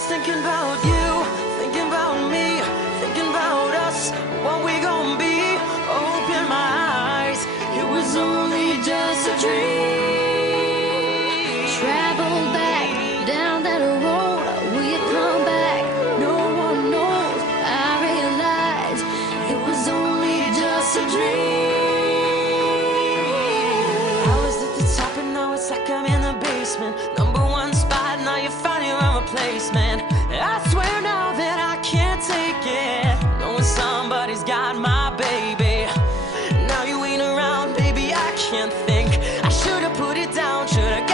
was thinking about you, thinking about me, thinking about us, what we gon' be. Open my eyes, it was only just a dream. Travel back down that road, will you come back? No one knows. I realized it was only just a dream. I was at the top and now it's like I'm in the basement. Number one spot, now you find your own replacement. I swear now that I can't take it, knowing somebody's got my baby. Now you ain't around, baby, I can't think. I should've put it down, should've